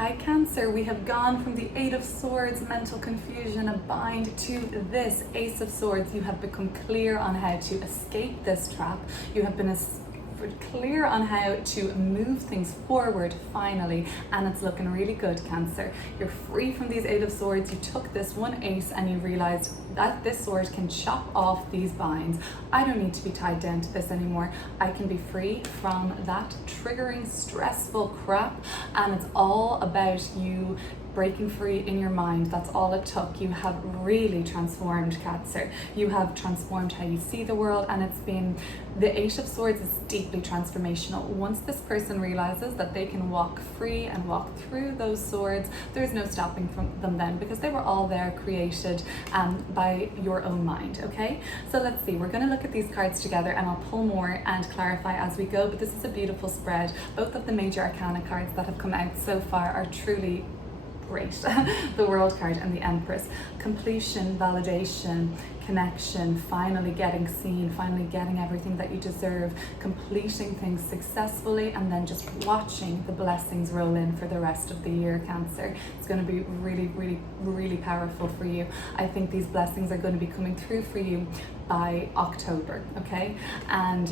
Hi Cancer, we have gone from the Eight of Swords, mental confusion, a bind, to this Ace of Swords. You have become clear on how to escape this trap. You have been clear on how to move things forward finally, and it's looking really good, Cancer. You're free from these Eight of Swords. You took this one ace and you realized that this sword can chop off these binds. I don't need to be tied down to this anymore. I can be free from that triggering, stressful crap, and it's all about you breaking free in your mind. That's all it took. You have really transformed, Cancer. You have transformed how you see the world, and it's been, the Eight of Swords is deeply transformational. Once this person realizes that they can walk free and walk through those swords, there's no stopping from them then, because they were all there created by your own mind. Okay, so let's see, we're going to look at these cards together, and I'll pull more and clarify as we go, but this is a beautiful spread. Both of the major arcana cards that have come out so far are truly great. The World card and the Empress. Completion, validation, connection, finally getting seen, finally getting everything that you deserve, completing things successfully, and then just watching the blessings roll in for the rest of the year, Cancer. It's going to be really powerful for you. I think these blessings are going to be coming through for you by October, okay? And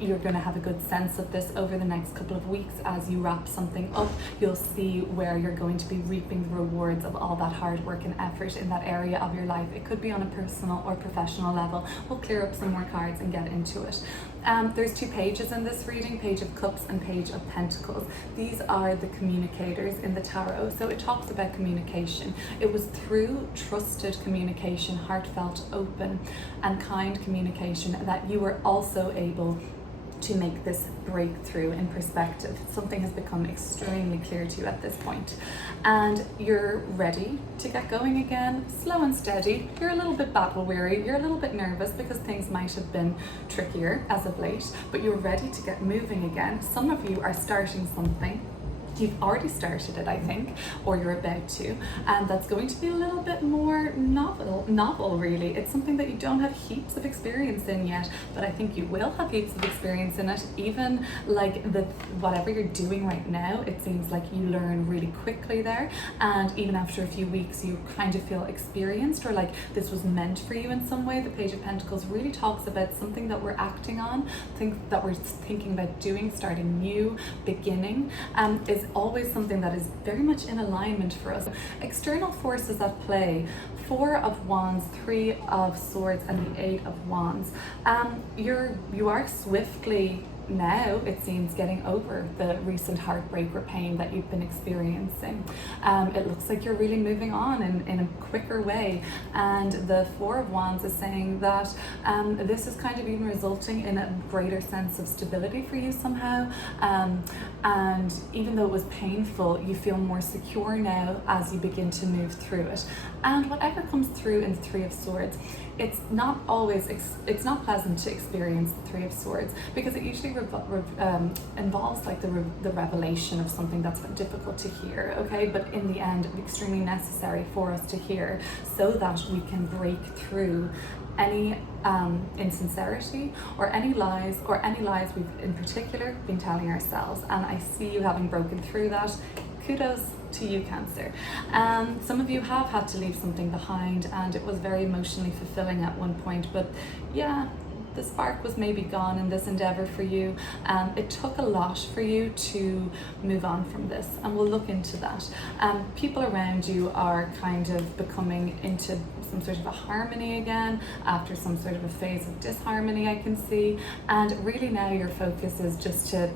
you're going to have a good sense of this over the next couple of weeks as you wrap something up. You'll see where you're going to be reaping the rewards of all that hard work and effort in that area of your life. It could be on a personal or professional level. We'll clear up some more cards and get into it. There's two pages in this reading, Page of Cups and Page of Pentacles. These are the communicators in the tarot. So it talks about communication. It was through trusted communication, heartfelt, open, and kind communication that you were also able to make this breakthrough in perspective. Something has become extremely clear to you at this point, and you're ready to get going again, slow and steady. You're a little bit battle weary, you're a little bit nervous because things might have been trickier as of late, but you're ready to get moving again. Some of you are starting something. You've already started it, I think, or you're about to, and that's going to be a little bit more novel really. It's something that you don't have heaps of experience in yet, but I think you will have heaps of experience in it. Even like whatever you're doing right now, it seems like you learn really quickly there, and even after a few weeks you kind of feel experienced, or like this was meant for you in some way. The Page of Pentacles really talks about something that we're acting on, that we're thinking about doing, starting new, beginning, is always something that is very much in alignment for us. External forces at play, Four of Wands, Three of Swords, and the Eight of Wands. You are swiftly now, it seems, getting over the recent heartbreak or pain that you've been experiencing. It looks like you're really moving on in a quicker way, and the Four of Wands is saying that this is kind of even resulting in a greater sense of stability for you somehow, and even though it was painful, you feel more secure now as you begin to move through it. And whatever comes through in the Three of Swords, it's not pleasant to experience the Three of Swords, because it usually involves like the revelation of something that's difficult to hear, okay? But in the end, extremely necessary for us to hear, so that we can break through any insincerity or any lies we've in particular been telling ourselves. And I see you having broken through that. Kudos to you, Cancer. Some of you have had to leave something behind, and it was very emotionally fulfilling at one point, but yeah, the spark was maybe gone in this endeavor for you. It took a lot for you to move on from this, and we'll look into that. People around you are kind of becoming into some sort of a harmony again after some sort of a phase of disharmony, I can see, and really now your focus is just to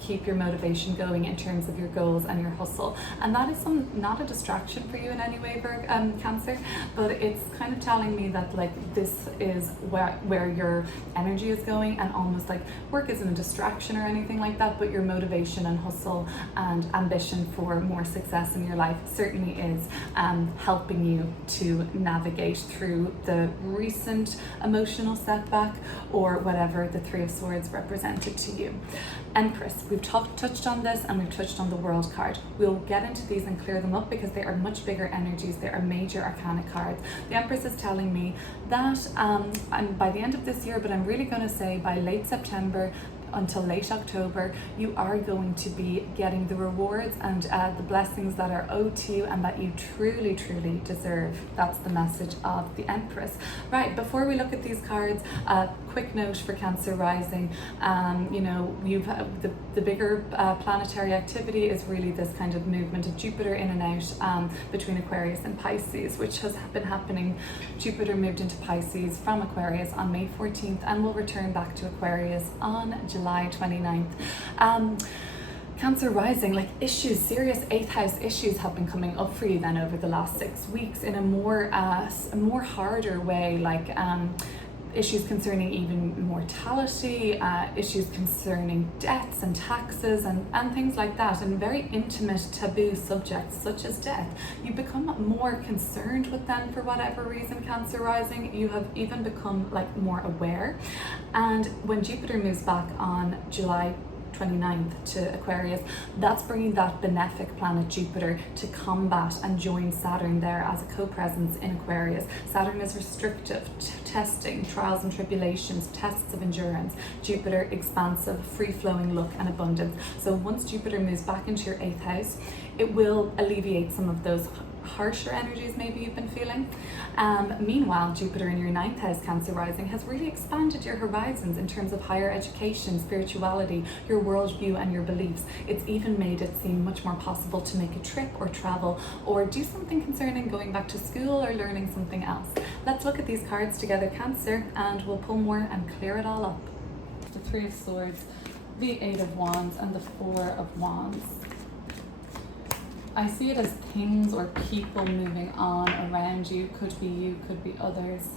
keep your motivation going in terms of your goals and your hustle. And that is not a distraction for you in any way, Cancer, but it's kind of telling me that like this is where your energy is going, and almost like work isn't a distraction or anything like that, but your motivation and hustle and ambition for more success in your life certainly is helping you to navigate through the recent emotional setback or whatever the Three of Swords represented to you. Empress, we've touched on this, and we've touched on the World card. We'll get into these and clear them up because they are much bigger energies. They are major arcana cards. The Empress is telling me that by the end of this year, but I'm really going to say by late September, until late October, you are going to be getting the rewards and the blessings that are owed to you and that you truly, truly deserve. That's the message of the Empress. Right, before we look at these cards, quick note for Cancer rising. You know, you've the bigger planetary activity is really this kind of movement of Jupiter in and out between Aquarius and Pisces, which has been happening. Jupiter moved into Pisces from Aquarius on May 14th and will return back to Aquarius on July 29th. Cancer rising, like issues, serious 8th house issues have been coming up for you then over the last 6 weeks in a more harder way, like issues concerning even mortality, issues concerning debts and taxes and things like that, and very intimate taboo subjects such as death. You become more concerned with them for whatever reason, Cancer rising. You have even become like more aware. And when Jupiter moves back on July 29th to Aquarius, that's bringing that benefic planet Jupiter to combat and join Saturn there as a co-presence in Aquarius. Saturn is restrictive, testing, trials and tribulations, tests of endurance. Jupiter, expansive, free-flowing look and abundance. So once Jupiter moves back into your 8th house, it will alleviate some of those harsher energies maybe you've been feeling. Meanwhile, Jupiter in your 9th house, Cancer rising, has really expanded your horizons in terms of higher education, spirituality, your worldview and your beliefs. It's even made it seem much more possible to make a trip or travel or do something concerning going back to school or learning something else. Let's look at these cards together, Cancer, and we'll pull more and clear it all up. The 3 of Swords, the 8 of Wands and the 4 of Wands. I see it as things or people moving on around you. Could be you, could be others.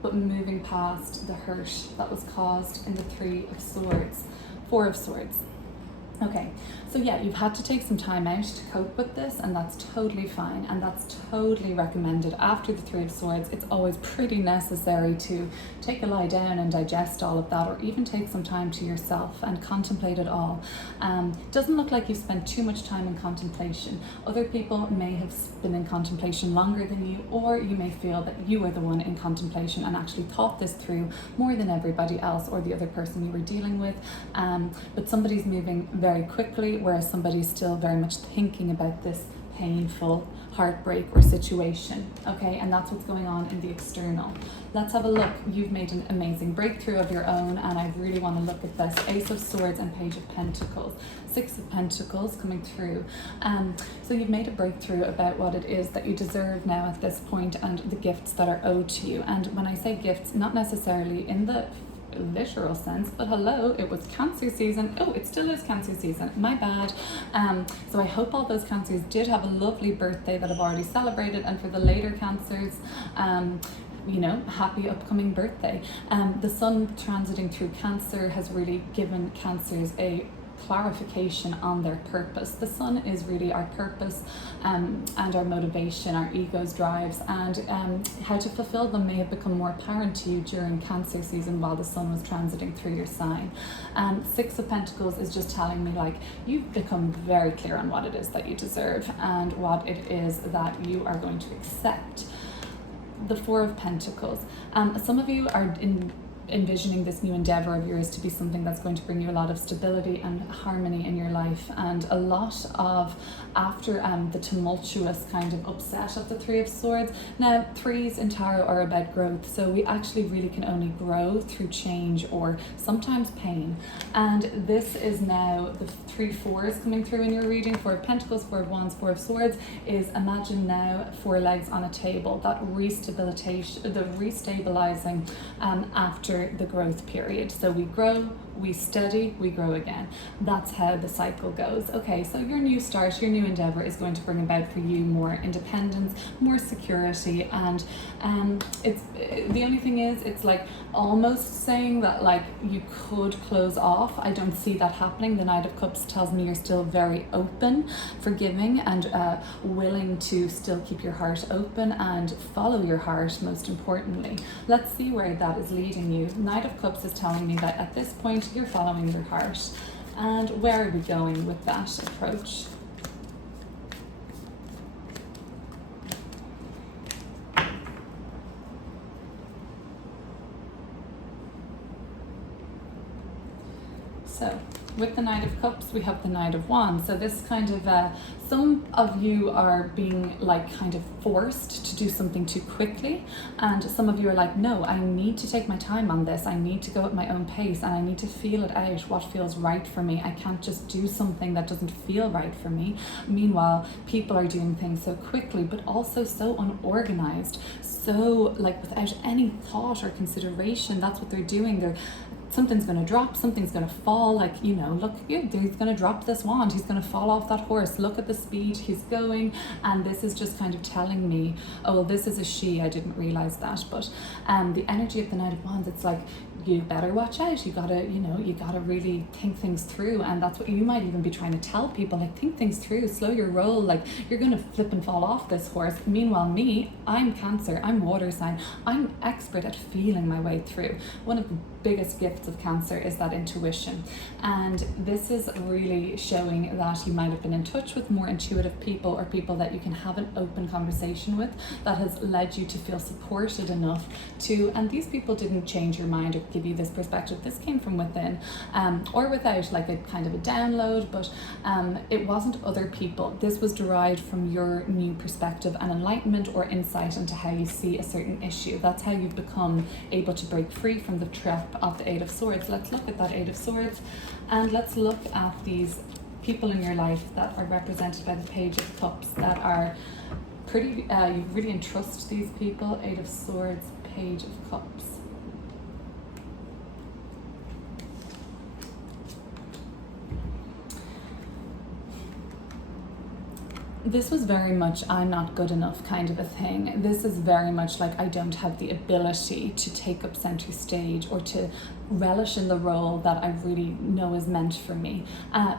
But moving past the hurt that was caused in the 3 of Swords, 4 of Swords. Okay, so yeah, you've had to take some time out to cope with this, and that's totally fine, and that's totally recommended. After the 3 of Swords, it's always pretty necessary to take a lie down and digest all of that, or even take some time to yourself and contemplate it all. Doesn't look like you've spent too much time in contemplation. Other people may have been in contemplation longer than you, or you may feel that you were the one in contemplation and actually thought this through more than everybody else or the other person you were dealing with. But somebody's moving very quickly, whereas somebody's still very much thinking about this painful heartbreak or situation. Okay, and that's what's going on in the external. Let's have a look. You've made an amazing breakthrough of your own, and I really want to look at this. Ace of Swords and Page of Pentacles. 6 of Pentacles coming through. So you've made a breakthrough about what it is that you deserve now at this point and the gifts that are owed to you. And when I say gifts, not necessarily in the literal sense, but hello, it was Cancer season. Oh, it still is Cancer season, my bad. So I hope all those Cancers did have a lovely birthday that have already celebrated, and for the later Cancers, you know, happy upcoming birthday. The Sun transiting through Cancer has really given Cancers a clarification on their purpose. The Sun is really our purpose and our motivation, our ego's drives, and how to fulfill them may have become more apparent to you during Cancer season while the Sun was transiting through your sign. 6 of Pentacles is just telling me, like, you've become very clear on what it is that you deserve and what it is that you are going to accept. The 4 of Pentacles. Some of you are envisioning this new endeavor of yours to be something that's going to bring you a lot of stability and harmony in your life, and a lot of, after the tumultuous kind of upset of the 3 of Swords. Now, 3s in tarot are about growth, so we actually really can only grow through change or sometimes pain. And this is now the 3 4s coming through in your reading. 4 of Pentacles, 4 of Wands, 4 of Swords is, imagine now 4 legs on a table, that restabilization, the restabilizing after the growth period. So we grow, we steady, we grow again. That's how the cycle goes. Okay, so your new start, your new endeavor is going to bring about for you more independence, more security, and it's the only thing is, it's like almost saying that like you could close off. I don't see that happening. The Knight of Cups tells me you're still very open, forgiving, and willing to still keep your heart open and follow your heart, most importantly. Let's see where that is leading you. Knight of Cups is telling me that at this point you're following your heart. And where are we going with that approach? With the Knight of Cups, we have the Knight of Wands. So this kind of, some of you are being like kind of forced to do something too quickly. And some of you are like, no, I need to take my time on this. I need to go at my own pace and I need to feel it out, what feels right for me. I can't just do something that doesn't feel right for me. Meanwhile, people are doing things so quickly, but also so unorganized. So like without any thought or consideration. That's what they're doing. Something's going to drop, something's going to fall, like, you know, look, he's going to drop this wand, he's going to fall off that horse, look at the speed he's going. And this is just kind of telling me, oh, well, this is a she, I didn't realize that. But the energy of the Knight of Wands, it's like, you better watch out, you gotta, you know, you gotta really think things through. And that's what you might even be trying to tell people, like, think things through, slow your roll, like, you're gonna flip and fall off this horse. Meanwhile, me, I'm Cancer, I'm water sign, I'm expert at feeling my way through. One of the biggest gifts of Cancer is that intuition. And this is really showing that you might have been in touch with more intuitive people, or people that you can have an open conversation with, that has led you to feel supported enough to, and these people didn't change your mind or give you this perspective. This came from within, or without like a kind of a download, but it wasn't other people. This was derived from your new perspective and enlightenment or insight into how you see a certain issue. That's how you've become able to break free from the trap of the Eight of Swords. Let's look at that Eight of Swords, and let's look at these people in your life that are represented by the Page of Cups, that are pretty, you really entrust these people. Eight of Swords, Page of Cups. This was very much, I'm not good enough kind of a thing. This is very much like, I don't have the ability to take up center stage or to relish in the role that I really know is meant for me.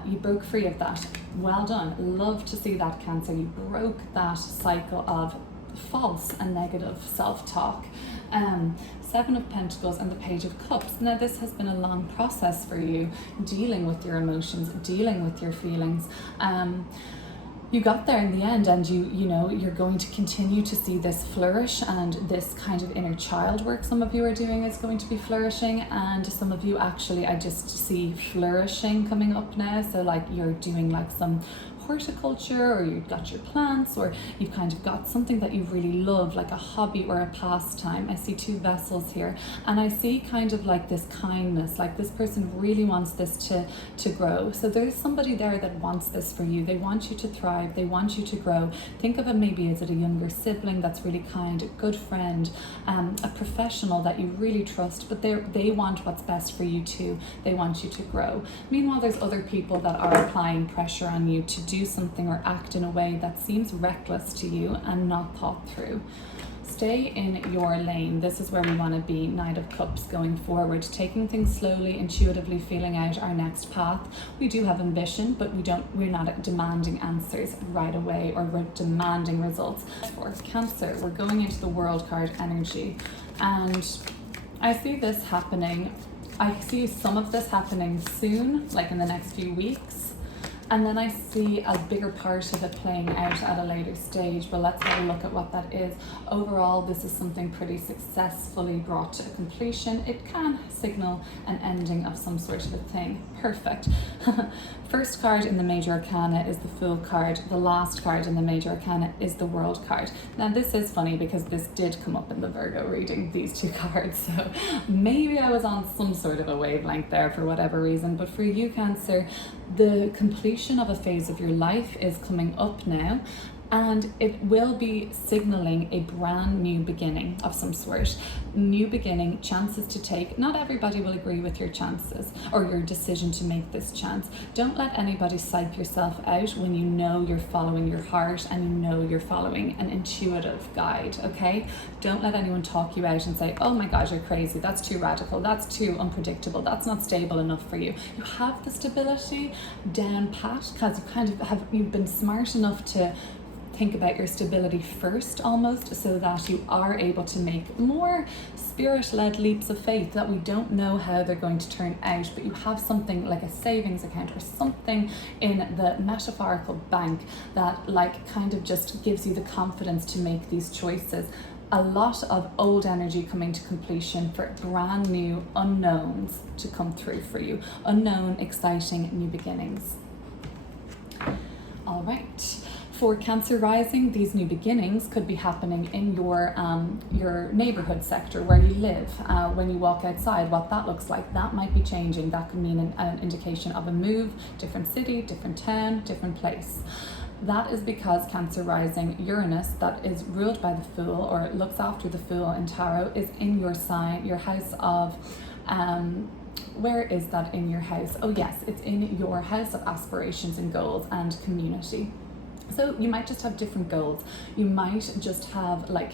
You broke free of that. Well done. Love to see that, Cancer. You broke that cycle of false and negative self-talk. Seven of Pentacles and the Page of Cups. Now this has been a long process for you, dealing with your emotions, dealing with your feelings. You got there in the end, and you know, you're going to continue to see this flourish, and this kind of inner child work some of you are doing is going to be flourishing, and some of you actually, I just see flourishing coming up now. So like you're doing like some horticulture, or you've got your plants, or you've kind of got something that you really love, like a hobby or a pastime. I see two vessels here, and I see kind of like this kindness, like this person really wants this to grow. So there's somebody there that wants this for you. They want you to thrive, they want you to grow. Think of it maybe as a younger sibling that's really kind, a good friend, a professional that you really trust, but they want what's best for you too. They want you to grow. Meanwhile, there's other people that are applying pressure on you to do something or act in a way that seems reckless to you and not thought through. Stay in your lane. This is where we want to be. Knight of Cups going forward, taking things slowly, intuitively feeling out our next path. We do have ambition, but we're not demanding answers right away, or we're demanding results. For Cancer, we're going into the World card energy, and I see this happening. I see some of this happening soon, like in the next few weeks. And then I see a bigger part of it playing out at a later stage. But let's have a look at what that is. Overall, this is something pretty successfully brought to completion. It can signal an ending of some sort of a thing. Perfect. First card in the Major Arcana is the Fool card. The last card in the Major Arcana is the World card. Now this is funny because this did come up in the Virgo reading, these two cards. So maybe I was on some sort of a wavelength there for whatever reason. But for you, Cancer, the completion of a phase of your life is coming up now, and it will be signaling a brand new beginning of some sort. New beginning, chances to take. Not everybody will agree with your chances or your decision to make this chance. Don't let anybody psych yourself out when you know you're following your heart and you know you're following an intuitive guide, okay? Don't let anyone talk you out and say, oh my God, you're crazy, that's too radical, that's too unpredictable, that's not stable enough for you. You have the stability down pat because you've been smart enough to think about your stability first, almost, so that you are able to make more spirit-led leaps of faith that we don't know how they're going to turn out, but you have something like a savings account or something in the metaphorical bank that like kind of just gives you the confidence to make these choices. a lot of old energy coming to completion for brand new unknowns to come through for you. Unknown, exciting, new beginnings. All right. For Cancer rising, these new beginnings could be happening in your neighborhood sector where you live. When you walk outside, what that looks like, that might be changing. That could mean an indication of a move, different city, different town, different place. That is because Cancer rising, Uranus, that is ruled by the Fool, or looks after the Fool in tarot, is in your sign, your house of, where is that in your house? Oh yes, it's in your house of aspirations and goals and community. So you might just have different goals. You might just have like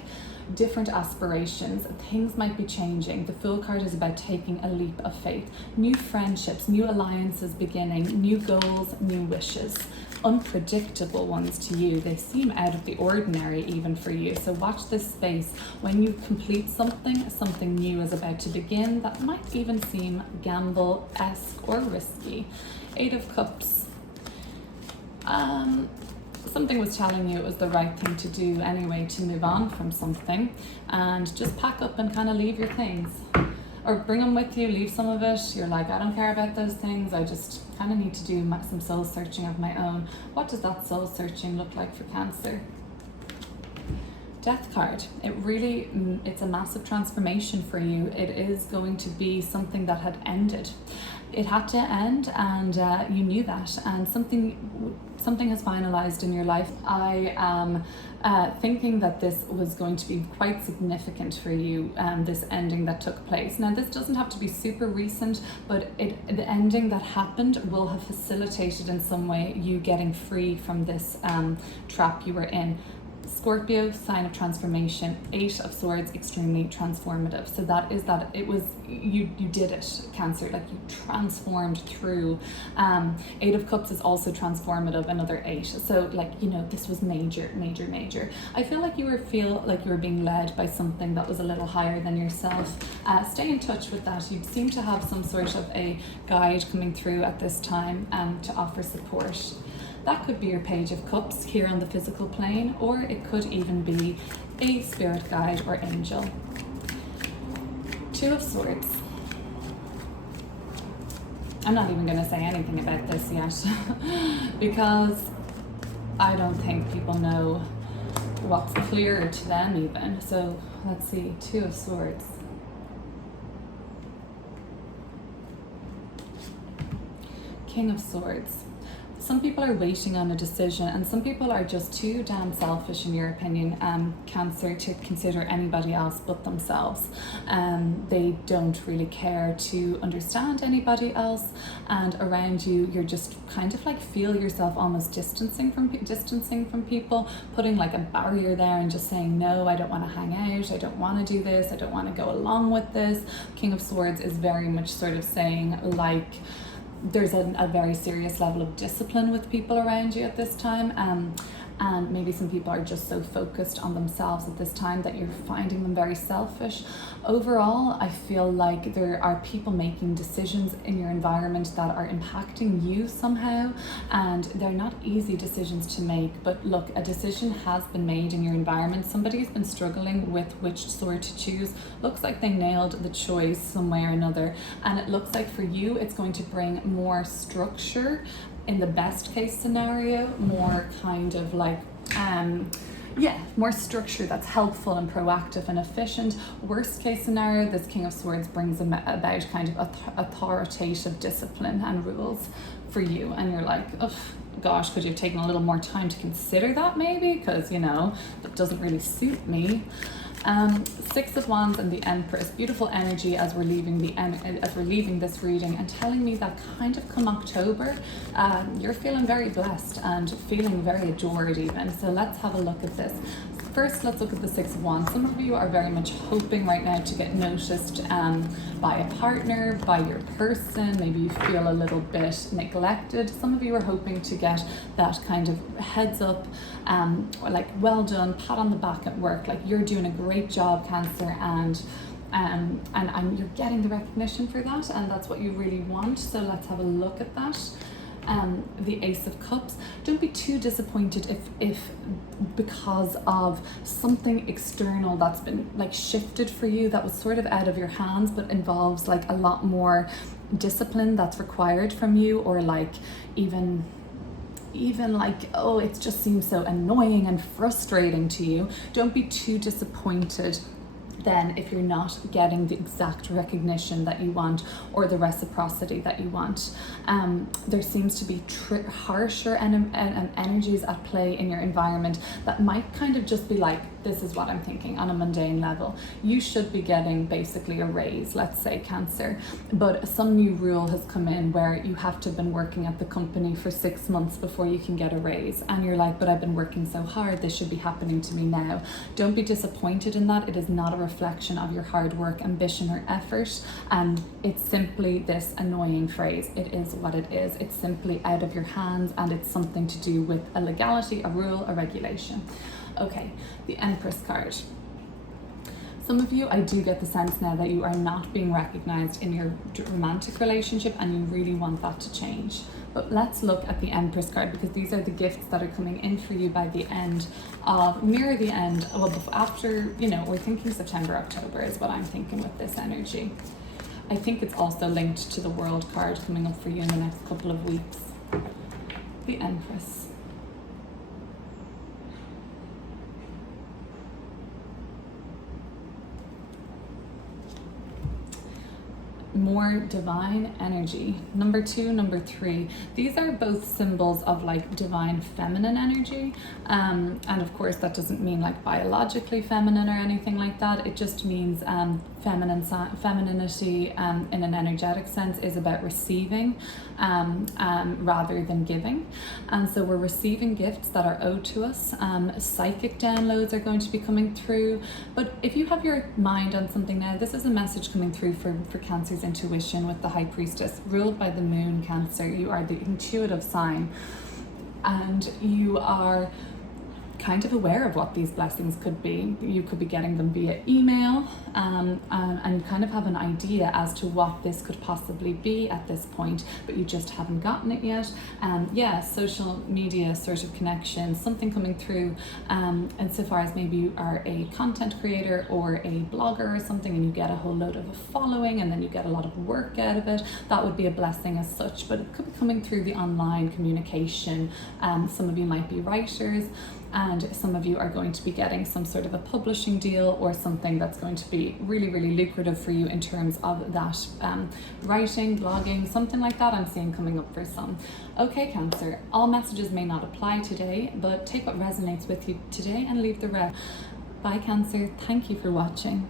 different aspirations. Things might be changing. The Fool card is about taking a leap of faith. New friendships, new alliances beginning, new goals, new wishes. Unpredictable ones to you. They seem out of the ordinary even for you. So watch this space. When you complete something, something new is about to begin. That might even seem gamble-esque or risky. 8 of Cups. Something was telling you it was the right thing to do anyway, to move on from something and just pack up and kind of leave your things, or bring them with you, leave some of it. You're like, I don't care about those things, I just kind of need to do some soul searching of my own. What does that soul searching look like for Cancer? Death card. It's a massive transformation for you. It is going to be something that had ended. It had to end, and you knew that, and something has finalized in your life. I am thinking that this was going to be quite significant for you, this ending that took place. Now, this doesn't have to be super recent, but the ending that happened will have facilitated in some way you getting free from this trap you were in. Scorpio, sign of transformation. 8 of Swords, extremely transformative. So that is that it was, you did it, Cancer, like you transformed through. 8 of Cups is also transformative, another 8. So like, you know, this was major. I feel like you were being led by something that was a little higher than yourself. Stay in touch with that. You seem to have some sort of a guide coming through at this time to offer support. That could be your Page of Cups here on the physical plane, or it could even be a spirit guide or angel. 2 of Swords. I'm not even going to say anything about this yet because I don't think people know what's clearer to them even. So let's see, 2 of Swords. King of Swords. Some people are waiting on a decision, and some people are just too damn selfish, in your opinion, Cancer, to consider anybody else but themselves. They don't really care to understand anybody else, and around you, you're just kind of like feel yourself almost distancing from people, putting like a barrier there and just saying, no, I don't want to hang out, I don't want to do this, I don't want to go along with this. King of Swords is very much sort of saying like, there's a very serious level of discipline with people around you at this time, and maybe some people are just so focused on themselves at this time that you're finding them very selfish. Overall, I feel like there are people making decisions in your environment that are impacting you somehow, and they're not easy decisions to make. But look, a decision has been made in your environment. Somebody's been struggling with which sword to choose. Looks like they nailed the choice some way or another, and it looks like for you it's going to bring more structure in the best case scenario, more kind of like more structure that's helpful and proactive and efficient. Worst case scenario, this King of Swords brings about kind of authoritative discipline and rules for you, and you're like, oh gosh, could you have taken a little more time to consider that maybe, because you know that doesn't really suit me. 6 of Wands and the Empress, beautiful energy as we're leaving this reading, and telling me that kind of come October, you're feeling very blessed and feeling very adored even. So let's have a look at this. First, let's look at the 6 of Wands. Some of you are very much hoping right now to get noticed by a partner, by your person. Maybe you feel a little bit neglected. Some of you are hoping to get that kind of heads up, or like well done, pat on the back at work, like you're doing a great job, Cancer, and you're getting the recognition for that, and that's what you really want. So let's have a look at that. the Ace of Cups. Don't be too disappointed if because of something external that's been like shifted for you, that was sort of out of your hands, but involves like a lot more discipline that's required from you, or like even like, oh, it just seems so annoying and frustrating to you. Don't be too disappointed then if you're not getting the exact recognition that you want or the reciprocity that you want. There seems to be harsher energies at play in your environment that might kind of just be like, this is what I'm thinking on a mundane level. You should be getting basically a raise, let's say, Cancer, but some new rule has come in where you have to have been working at the company for 6 months before you can get a raise, and you're like, but I've been working so hard, this should be happening to me now. Don't be disappointed in that. It is not a reflection of your hard work, ambition, or effort, and it's simply this annoying phrase. It is what it is. It's simply out of your hands, and it's something to do with a legality, a rule, a regulation. Okay, the Empress card. Some of you, I do get the sense now that you are not being recognized in your romantic relationship, and you really want that to change. But let's look at the Empress card, because these are the gifts that are coming in for you by the end of, near the end, well, after, you know, we're thinking September, October is what I'm thinking with this energy. I think it's also linked to the World card coming up for you in the next couple of weeks. The Empress. More divine energy. Number 2, number 3. These are both symbols of like divine feminine energy. And of course that doesn't mean like biologically feminine or anything like that. It just means femininity in an energetic sense is about receiving rather than giving. And so we're receiving gifts that are owed to us. Psychic downloads are going to be coming through. But if you have your mind on something now, this is a message coming through for Cancer's intuition with the High Priestess, ruled by the moon. Cancer, you are the intuitive sign, and you are kind of aware of what these blessings could be. You could be getting them via email and kind of have an idea as to what this could possibly be at this point, but you just haven't gotten it yet. Yeah, social media sort of connection, something coming through, insofar as maybe you are a content creator or a blogger or something, and you get a whole load of a following and then you get a lot of work out of it. That would be a blessing as such, but it could be coming through the online communication. Some of you might be writers, and some of you are going to be getting some sort of a publishing deal or something that's going to be really, really lucrative for you in terms of that writing, blogging, something like that I'm seeing coming up for some. Okay, Cancer, all messages may not apply today, but take what resonates with you today and leave the rest. Bye, Cancer. Thank you for watching.